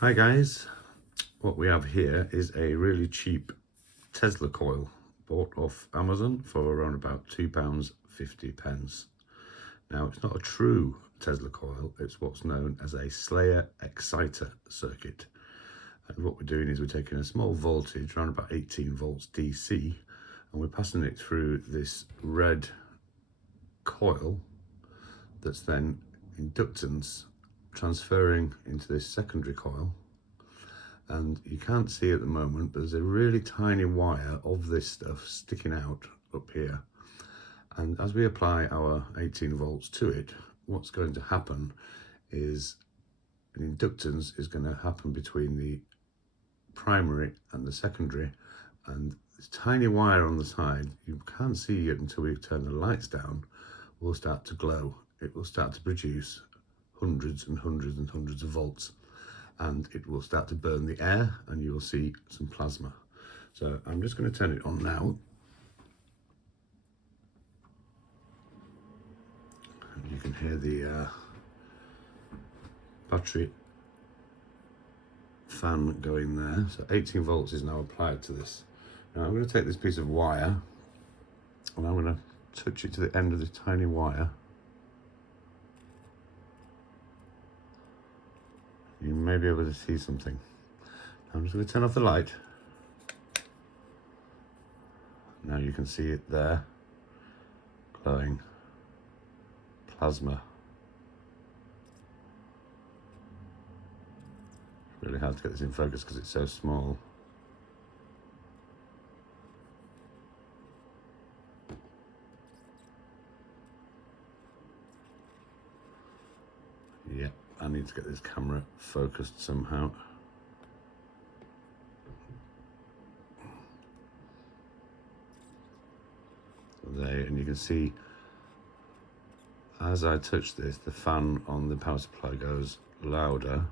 Hi guys, what we have here is a really cheap Tesla coil bought off Amazon for around about £2.50. Now it's not a true Tesla coil, it's what's known as a Slayer exciter circuit. And what we're doing is we're taking a small voltage, around about 18 volts DC, and we're passing it through this red coil that's then inductance transferring into this secondary coil. And you can't see at the moment, but there's a really tiny wire of this stuff sticking out up here. And as we apply our 18 volts to it, what's going to happen is an inductance is going to happen between the primary and the secondary, and this tiny wire on the side, you can't see it until we turn the lights down, will start to glow. It will start to produce hundreds and hundreds and hundreds of volts, and it will start to burn the air and you will see some plasma. So I'm just going to turn it on now. And you can hear the battery fan going there. So 18 volts is now applied to this. Now I'm going to take this piece of wire and I'm going to touch it to the end of the tiny wire. You may be able to see something. I'm just going to turn off the light. Now you can see it there, glowing plasma. It's really hard to get this in focus because it's so small. Yeah, I need to get this camera focused somehow. There, and you can see as I touch this, the fan on the power supply goes louder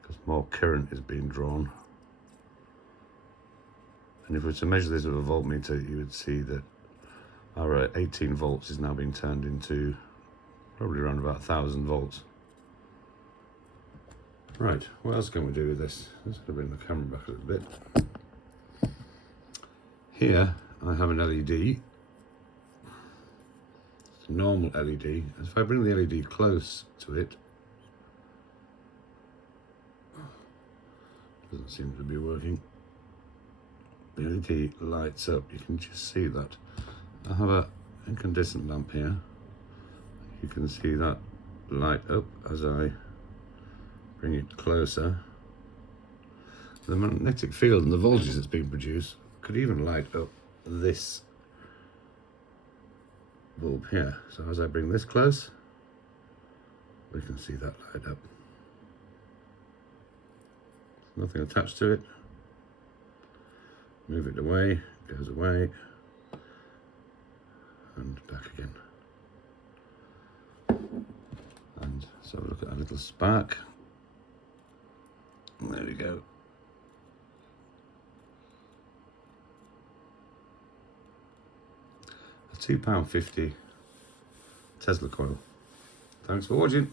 because more current is being drawn. And if we were to measure this with a voltmeter, you would see that our 18 volts is now being turned into probably around about 1000 volts. Right, what else can we do with this? Let's bring the camera back a little bit. Here I have an LED. It's a normal LED. And if I bring the LED close to it, doesn't seem to be working. The LED lights up, you can just see that. I have an incandescent lamp here. You can see that light up as I bring it closer. The magnetic field and the voltage that's being produced could even light up this bulb here. So as I bring this close, we can see that light up. There's nothing attached to it. Move it away, it goes away, and back again. And so look at that little spark. There we go. A £2.50 Tesla coil. Thanks for watching.